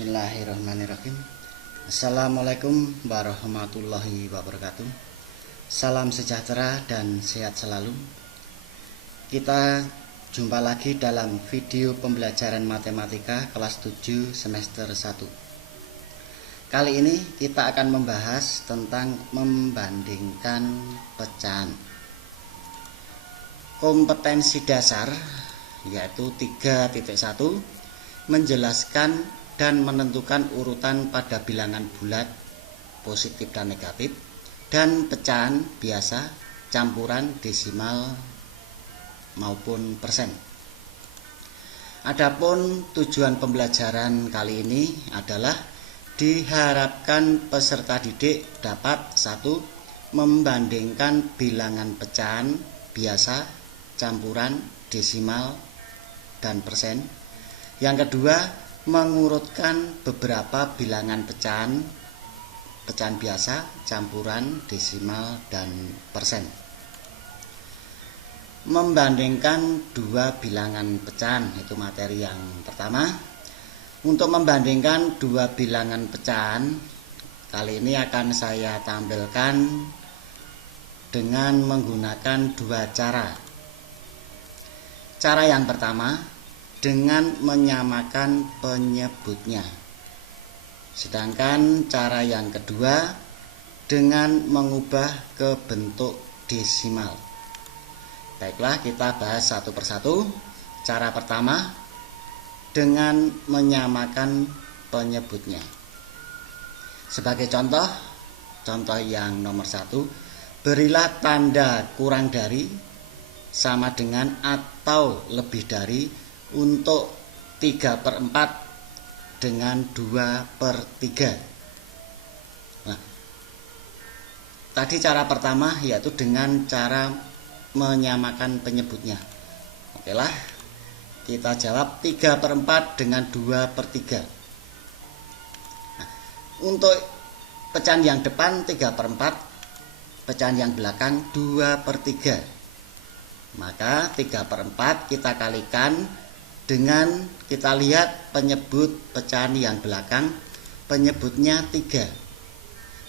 Bismillahirrahmanirrahim. Assalamualaikum warahmatullahi wabarakatuh. Salam sejahtera dan sehat selalu. Kita jumpa lagi dalam video pembelajaran matematika kelas 7 semester 1. Kali ini kita akan membahas tentang membandingkan pecahan. Kompetensi dasar yaitu 3.1 menjelaskan dan menentukan urutan pada bilangan bulat positif dan negatif dan pecahan biasa, campuran, desimal maupun persen. Adapun tujuan pembelajaran kali ini adalah diharapkan peserta didik dapat 1. Membandingkan bilangan pecahan biasa, campuran, desimal, dan persen. Yang kedua, mengurutkan beberapa bilangan pecahan biasa, campuran, desimal, dan persen. Membandingkan dua bilangan pecahan, itu materi yang pertama. Untuk membandingkan dua bilangan pecahan, kali ini akan saya tampilkan dengan menggunakan dua cara. Cara yang pertama dengan menyamakan penyebutnya. Sedangkan cara yang kedua dengan mengubah ke bentuk desimal. Baiklah, kita bahas satu persatu. Cara pertama dengan menyamakan penyebutnya. Sebagai contoh yang nomor 1, berilah tanda kurang dari, sama dengan atau lebih dari untuk 3/4 dengan 2/3. Nah, tadi cara pertama yaitu dengan cara menyamakan penyebutnya. Oke lah, kita jawab 3/4 dengan 2/3. Nah, untuk pecahan yang depan 3/4, pecahan yang belakang 2/3. Maka 3/4 kita kalikan dengan, kita lihat penyebut pecahan yang belakang, penyebutnya 3.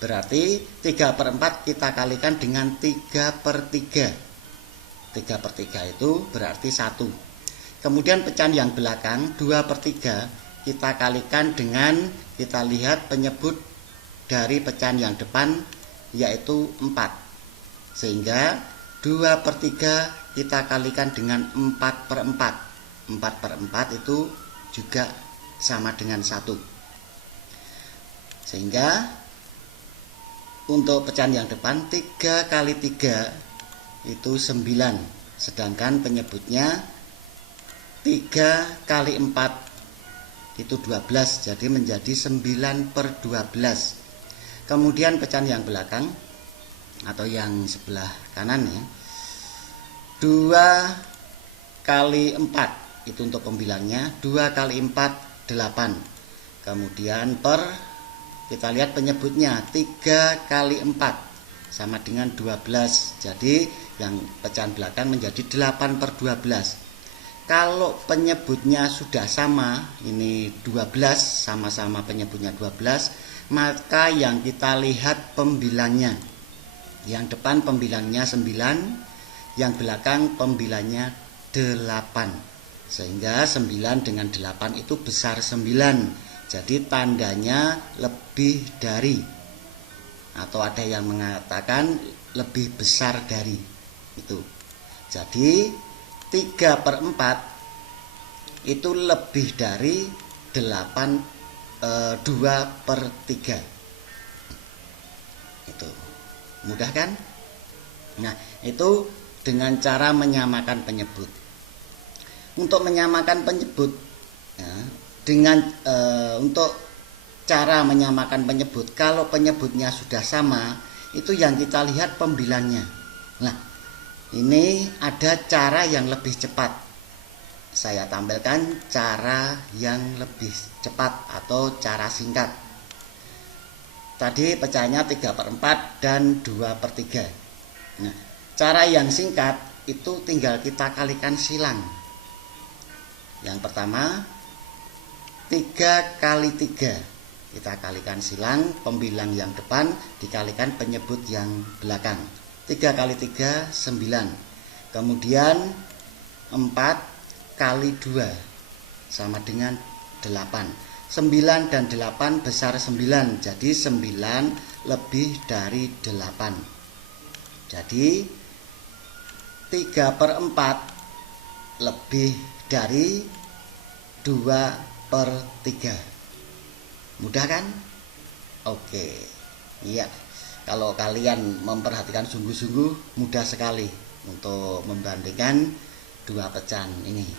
Berarti 3/4 kita kalikan dengan 3/3. 3/3 itu berarti 1. Kemudian pecahan yang belakang 2/3 kita kalikan dengan, kita lihat penyebut dari pecahan yang depan yaitu 4. Sehingga 2/3 kita kalikan dengan 4/4. 4/4 itu juga sama dengan 1. Sehingga untuk pecahan yang depan 3 kali 3 itu 9. Sedangkan penyebutnya 3 kali 4 itu 12. Jadi menjadi 9/12. Kemudian pecahan yang belakang atau yang sebelah kanan ya, 2 kali 4 itu untuk pembilangnya, 2 kali 4 8. Kemudian kita lihat penyebutnya 3 kali 4 sama dengan 12. Jadi yang pecahan belakang menjadi 8/12. Kalau penyebutnya sudah sama, ini 12, sama-sama penyebutnya 12, maka yang kita lihat pembilangnya. Yang depan pembilangnya 9, yang belakang pembilangnya 8. Sehingga 9 dengan 8 itu besar 9. Jadi tandanya lebih dari, atau ada yang mengatakan lebih besar dari itu. Jadi 3/4 itu lebih dari 2/3. Itu mudah kan? Nah, itu dengan cara menyamakan penyebut. Untuk menyamakan penyebut ya, untuk cara menyamakan penyebut, kalau penyebutnya sudah sama, itu yang kita lihat pembilangnya. Nah, ini ada cara yang lebih cepat. Saya tampilkan cara yang lebih cepat atau cara singkat. Tadi pecahannya 3/4 dan 2/3. Nah, cara yang singkat itu tinggal kita kalikan silang. Yang pertama 3 kali 3. Kita kalikan silang, pembilang yang depan dikalikan penyebut yang belakang. 3 kali 3, 9. Kemudian 4 kali 2 sama dengan 8. 9 dan 8 besar 9. Jadi 9 lebih dari 8. Jadi 3/4 lebih dari 2/3. Mudah kan? Oke. Iya. Kalau kalian memperhatikan sungguh-sungguh, mudah sekali untuk membandingkan dua pecahan ini.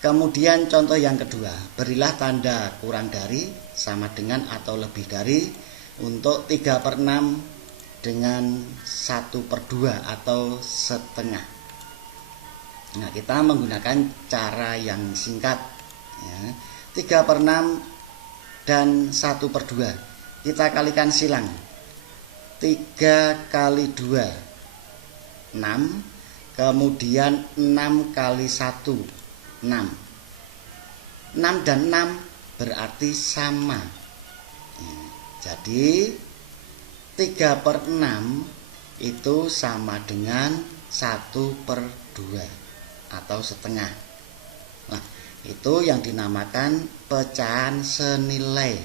Kemudian contoh yang kedua, berilah tanda kurang dari, sama dengan atau lebih dari untuk 3/6 dengan 1/2 atau setengah. Nah, kita menggunakan cara yang singkat ya. 3/6 dan 1/2 kita kalikan silang. 3 kali 2 6, kemudian 6 kali 1 6. 6 dan 6 berarti sama. Jadi 3/6 itu sama dengan 1/2 atau setengah. Nah, itu yang dinamakan pecahan senilai.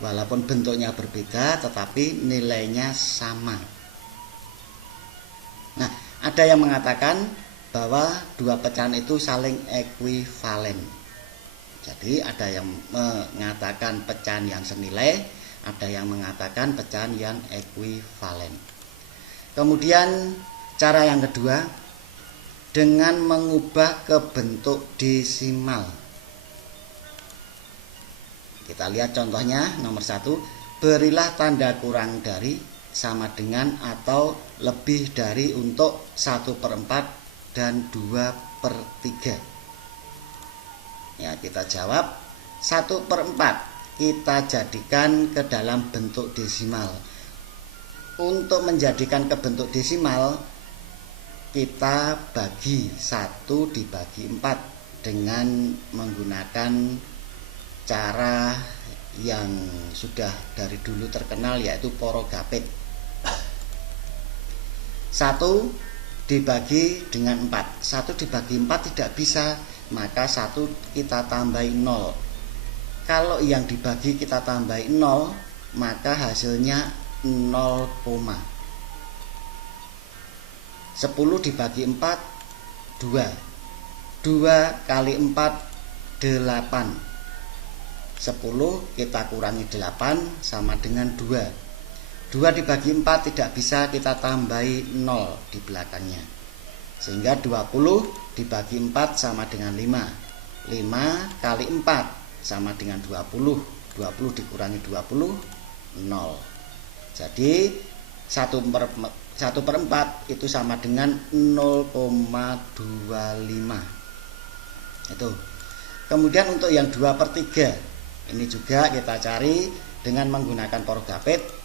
Walaupun bentuknya berbeda tetapi nilainya sama. Nah, ada yang mengatakan bahwa dua pecahan itu saling ekuivalen. Jadi ada yang mengatakan pecahan yang senilai, ada yang mengatakan pecahan yang ekuivalen. Kemudian cara yang kedua, dengan mengubah ke bentuk desimal. Kita lihat contohnya nomor 1, berilah tanda kurang dari, sama dengan atau lebih dari untuk 1/4 dan 2/3. Ya, kita jawab 1/4 kita jadikan ke dalam bentuk desimal. Untuk menjadikan ke bentuk desimal, kita bagi 1 dibagi 4 dengan menggunakan cara yang sudah dari dulu terkenal, yaitu porogapit. 1 dibagi dengan 4. 1 dibagi 4 tidak bisa, maka 1 kita tambahi 0. Kalau yang dibagi kita tambahi 0, maka hasilnya 0, 10 dibagi 4 2. 2 kali 4 8. 10 kita kurangi 8 sama dengan 2. 2 dibagi 4 tidak bisa, kita tambahi 0 di belakangnya. Sehingga 20 dibagi 4 sama dengan 5. 5 kali 4 sama dengan 20. 20 dikurangi 20, 0. Jadi 1/4 itu sama dengan 0,25. Itu. Kemudian untuk yang 2/3, ini juga kita cari dengan menggunakan porogapit.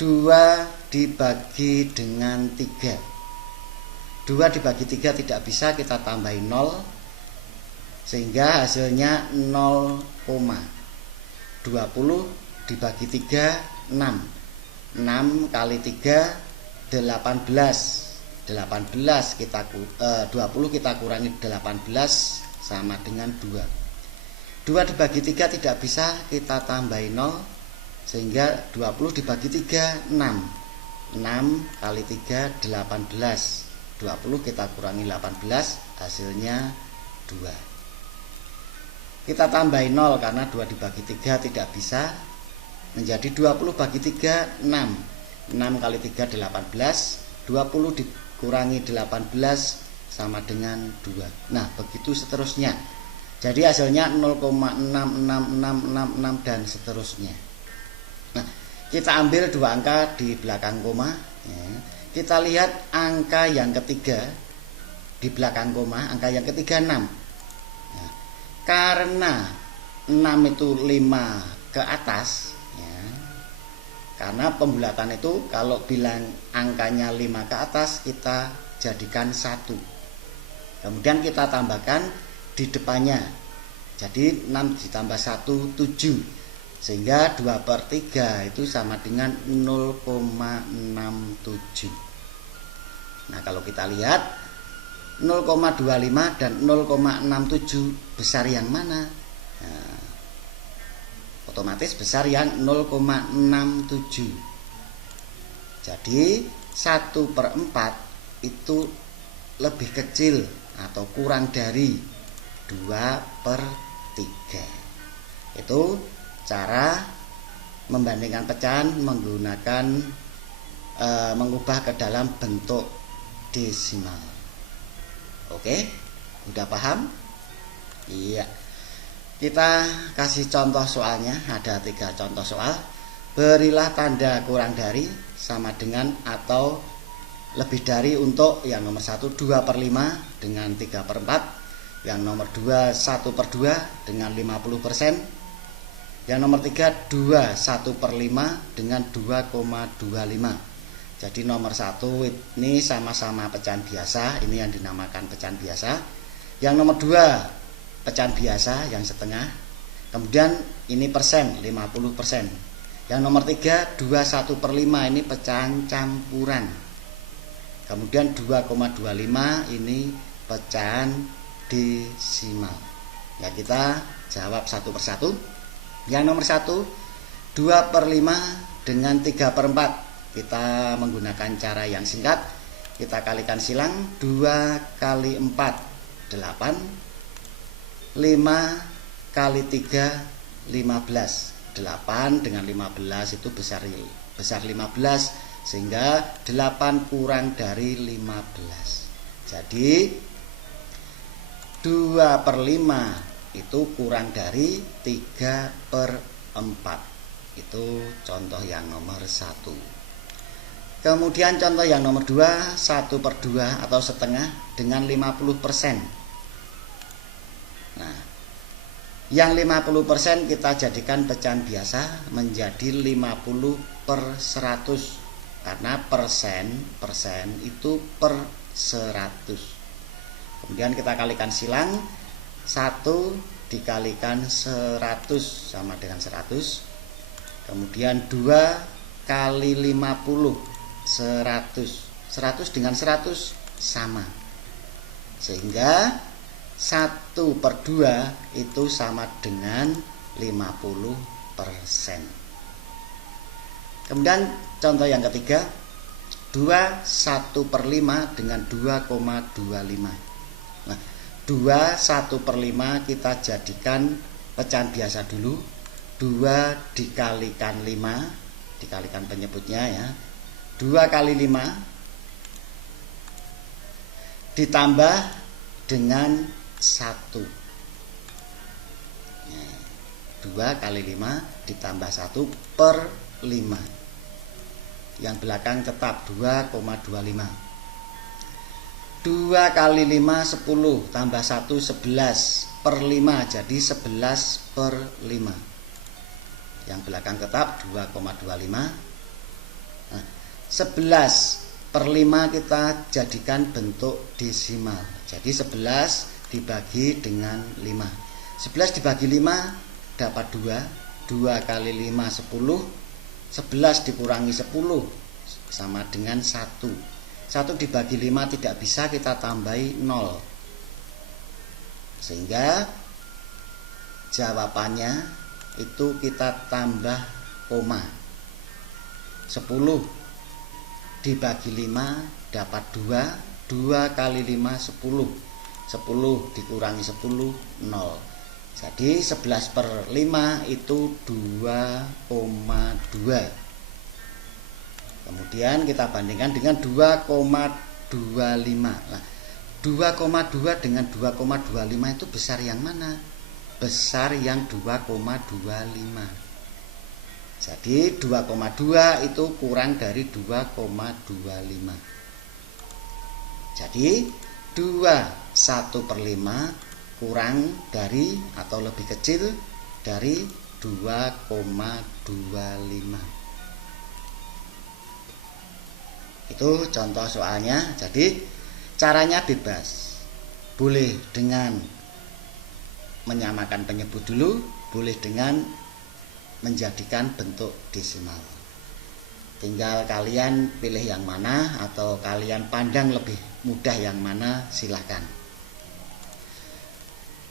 2 dibagi dengan 3. 2 dibagi 3 tidak bisa, kita tambahi 0 sehingga hasilnya 0, 20 dibagi 3 6. 6 kali 3 18. 18 kita 20 kita kurangi 18 sama dengan 2. 2 dibagi 3 tidak bisa, kita tambahi 0 sehingga 20 dibagi 3 6. 6 kali 3 18. 20 kita kurangi 18 hasilnya 2. Kita tambahi 0 karena 2 dibagi 3 tidak bisa, menjadi 20 bagi 3 6. 6 kali 3 18. 20 dikurangi 18 sama dengan 2. Nah, begitu seterusnya. Jadi hasilnya 0,66666 dan seterusnya. Nah, kita ambil dua angka di belakang koma ya. Kita lihat angka yang ketiga di belakang koma, angka yang ketiga 6 ya. Karena 6 itu 5 ke atas ya. Karena pembulatan itu kalau bilang angkanya 5 ke atas, kita jadikan 1. Kemudian kita tambahkan di depannya. Jadi 6 ditambah 1 7. Sehingga 2/3 itu sama dengan 0,67. Nah, kalau kita lihat 0,25 dan 0,67 besar yang mana? Nah, otomatis besar yang 0,67. Jadi 1/4 itu lebih kecil atau kurang dari 2/3. Itu cara membandingkan pecahan menggunakan mengubah ke dalam bentuk desimal. Oke, udah paham? Iya. Kita kasih contoh soalnya, ada 3 contoh soal. Berilah tanda kurang dari, sama dengan, atau lebih dari untuk yang nomor 1 2/5 dengan 3/4, yang nomor 2 1/2 dengan 50%, yang nomor 3 2 1/5 dengan 2,25. Jadi nomor 1 ini sama-sama pecahan biasa, ini yang dinamakan pecahan biasa. Yang nomor 2 pecahan biasa yang setengah. Kemudian ini persen, 50%. Yang nomor 3 2 1/5 ini pecahan campuran. Kemudian 2,25 ini pecahan desimal. Ya, kita jawab satu persatu. Yang nomor 1 2/5 dengan 3/4. Kita menggunakan cara yang singkat. Kita kalikan silang. 2 kali 4 8. 5 kali 3 15. 8 dengan 15 itu besar 15, sehingga 8 kurang dari 15. Jadi 2/5 itu kurang dari 3/4. Itu contoh yang nomor 1. Kemudian contoh yang nomor 2 1/2 atau setengah dengan 50%. Nah, yang 50% kita jadikan pecahan biasa menjadi 50/100, karena persen itu per 100. Kemudian kita kalikan silang. 1 dikalikan 100 sama dengan 100. Kemudian 2 kali 50 100. 100 dengan 100 sama. Sehingga 1/2 itu sama dengan 50%. Kemudian contoh yang ketiga, 2 1/5 dengan 2,25. Nah, 2 1/5 kita jadikan pecahan biasa dulu. 2 dikalikan 5, dikalikan penyebutnya ya. 2 kali 5 ditambah dengan 1. 2 kali 5 ditambah 1/5. Yang belakang tetap 2,25. 2 kali 5 10 tambah 1 11/5, jadi 11/5. Yang belakang tetap 2,25. Nah, 11/5 kita jadikan bentuk desimal. Jadi 11 dibagi dengan 5. 11 dibagi 5 dapat 2. 2 kali 5 10. 11 dikurangi 10 sama dengan 1. 1 dibagi 5 tidak bisa, kita tambahi 0. Sehingga jawabannya itu kita tambah koma. 10 dibagi 5 dapat 2. 2 kali 5 10. 10 dikurangi 10 0. Jadi 11/5 itu 2,2. Kemudian kita bandingkan dengan 2,25. Nah, 2,2 dengan 2,25 itu besar yang mana? Besar yang 2,25. Jadi 2,2 itu kurang dari 2,25. Jadi 2 1/5 kurang dari atau lebih kecil dari 2,25. Itu contoh soalnya. Jadi caranya bebas. Boleh dengan menyamakan penyebut dulu, boleh dengan menjadikan bentuk desimal. Tinggal kalian pilih yang mana, atau kalian pandang lebih mudah yang mana, silahkan.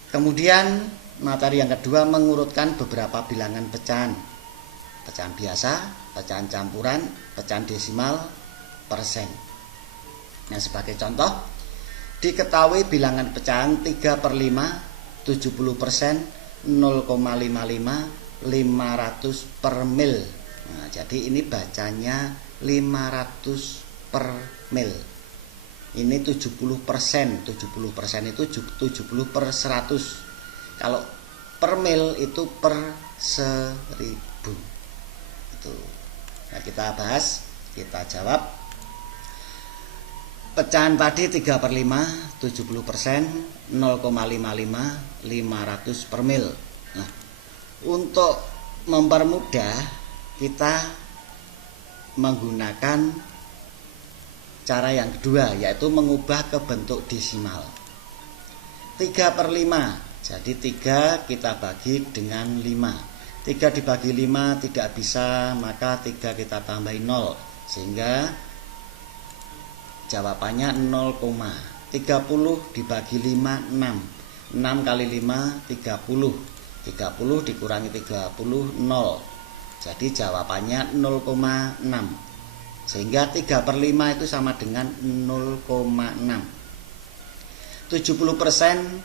Kemudian materi yang kedua mengurutkan beberapa bilangan pecahan. Pecahan biasa, pecahan campuran, pecahan desimal, persen. Nah, sebagai contoh, diketahui bilangan pecahan 3/5, 70%, 0,55, 500 per mil. Nah, jadi ini bacanya 500 per mil. Ini 70%. 70% itu 70 per 100. Kalau per mil itu per 1000. Itu. Nah, kita bahas, kita jawab. Pecahan tadi 3/5, 70%, 0,55, 500 per mil. Nah, untuk mempermudah, kita menggunakan cara yang kedua, yaitu mengubah ke bentuk desimal. 3/5, jadi 3 kita bagi dengan 5. 3 dibagi 5 tidak bisa, maka 3 kita tambahin 0, sehingga jawabannya 0, 30 dibagi 5, 6. 6 kali 5, 30. 30 dikurangi 30, 0. Jadi jawabannya 0,6. Sehingga 3/5 itu sama dengan 0,6. 70%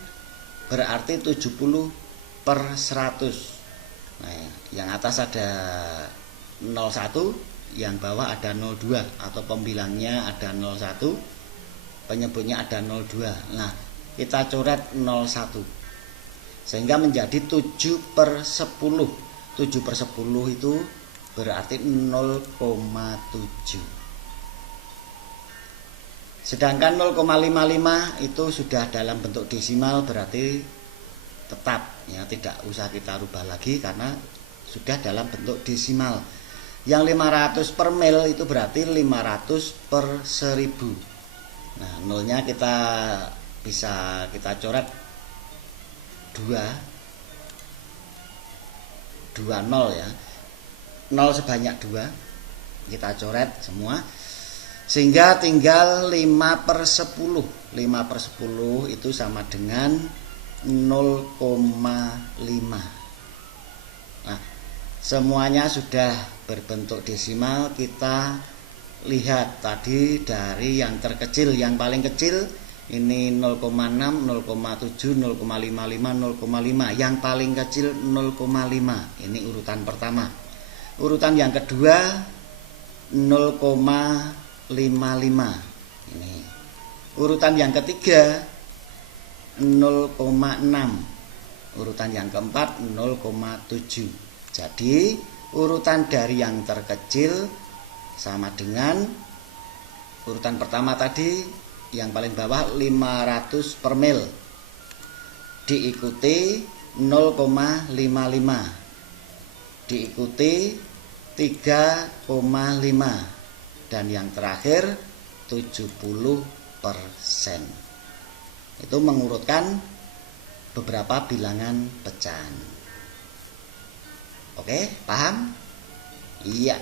berarti 70 per 100. Nah, yang atas ada 01, yang bawah ada 02, atau pembilangnya ada 01, penyebutnya ada 02. Nah, kita coret 01, sehingga menjadi 7/10. 7/10 itu berarti 0,7. Sedangkan 0,55 itu sudah dalam bentuk desimal, berarti tetap, ya, tidak usah kita rubah lagi karena sudah dalam bentuk desimal. Yang 500 per mil itu berarti 500 per 1000. Nah, nolnya kita bisa kita coret 2 nol, ya. 0 sebanyak 2 kita coret semua, sehingga tinggal 5/10. 5/10 itu sama dengan 0,5. Nah, semuanya sudah berbentuk desimal. Kita lihat tadi dari yang terkecil, yang paling kecil ini 0,6, 0,7, 0,55, 0,5. Yang paling kecil 0,5. Ini urutan pertama. Urutan yang kedua 0,55. Ini. Urutan yang ketiga 0,6. Urutan yang keempat 0,7. Jadi urutan dari yang terkecil sama dengan urutan pertama tadi, yang paling bawah 500 per mil, diikuti 0,55, diikuti 3,5, dan yang terakhir 70%. Itu mengurutkan beberapa bilangan pecahan. Oke, paham? Iya.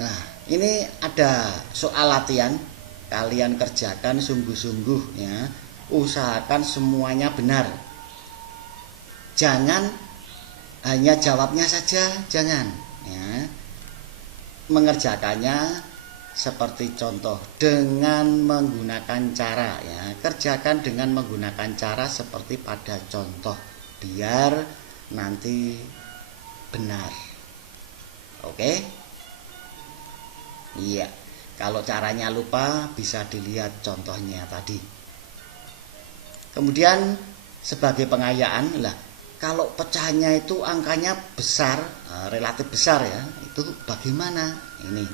Nah, ini ada soal latihan. Kalian kerjakan sungguh-sungguh, ya. Usahakan semuanya benar. Jangan hanya jawabnya saja, jangan, ya. Mengerjakannya seperti contoh dengan menggunakan cara, ya. Kerjakan dengan menggunakan cara seperti pada contoh, biar nanti benar. Oke? Iya. Kalau caranya lupa, bisa dilihat contohnya tadi. Kemudian sebagai pengayaan, lah, kalau pecahannya itu angkanya besar, relatif besar, ya, itu bagaimana? Ini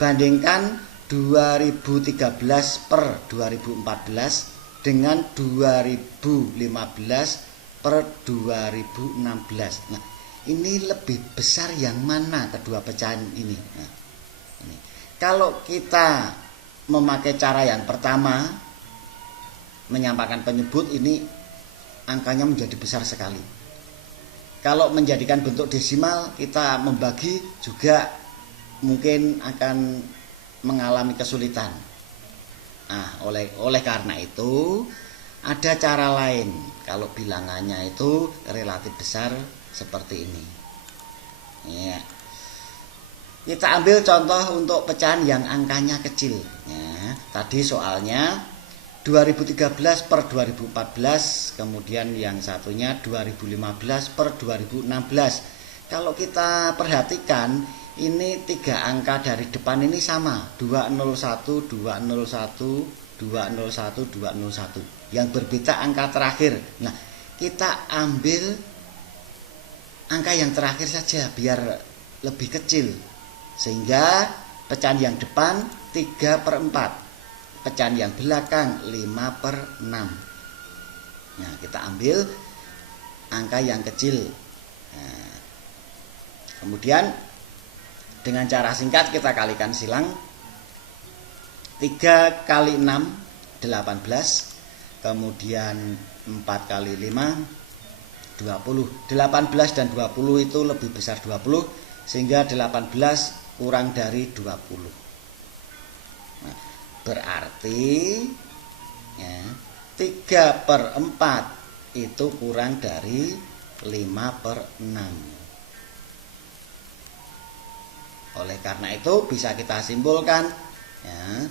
bandingkan 2013 per 2014 dengan 2015 per 2016. Nah, ini lebih besar yang mana kedua pecahan ini? Nah, ini. Kalau kita memakai cara yang pertama, menyampaikan penyebut, ini angkanya menjadi besar sekali. Kalau menjadikan bentuk desimal, kita membagi juga mungkin akan mengalami kesulitan. Nah, oleh karena itu ada cara lain kalau bilangannya itu relatif besar seperti ini. Ya. Kita ambil contoh untuk pecahan yang angkanya kecil. Ya, tadi soalnya 2013 per 2014, kemudian yang satunya 2015 per 2016. Kalau kita perhatikan, ini 3 angka dari depan ini sama, 201, 201, 201, 201. Yang berbeda angka terakhir. Nah, kita ambil angka yang terakhir saja biar lebih kecil. Sehingga pecahan yang depan 3/4, pecahan yang belakang 5/6. Nah, kita ambil angka yang kecil. Nah, kemudian dengan cara singkat kita kalikan silang. 3 kali 6 18, kemudian 4 kali 5 20. 18 dan 20 itu lebih besar 20, sehingga 18 kurang dari 20. Nah, berarti ya, 3/4 itu kurang dari 5/6. Oleh karena itu bisa kita simpulkan ya,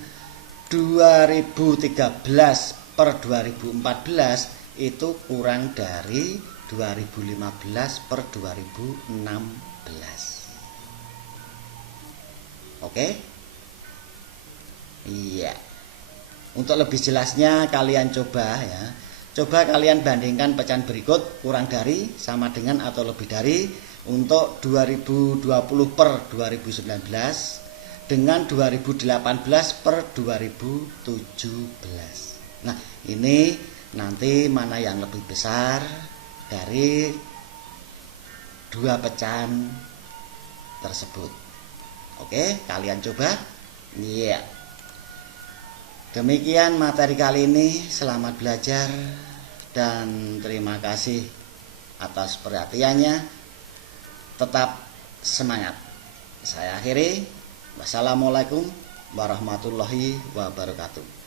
2013 per 2014 itu kurang dari 2015 per 2016. Oke? Iya. Untuk lebih jelasnya kalian coba ya. Coba kalian bandingkan pecahan berikut kurang dari, sama dengan atau lebih dari untuk 2020 per 2019 dengan 2018 per 2017. Nah, ini nanti mana yang lebih besar dari dua pecahan tersebut. Oke, kalian coba. Iya. Demikian materi kali ini. Selamat belajar dan terima kasih atas perhatiannya. Tetap semangat. Saya akhiri. Wassalamualaikum warahmatullahi wabarakatuh.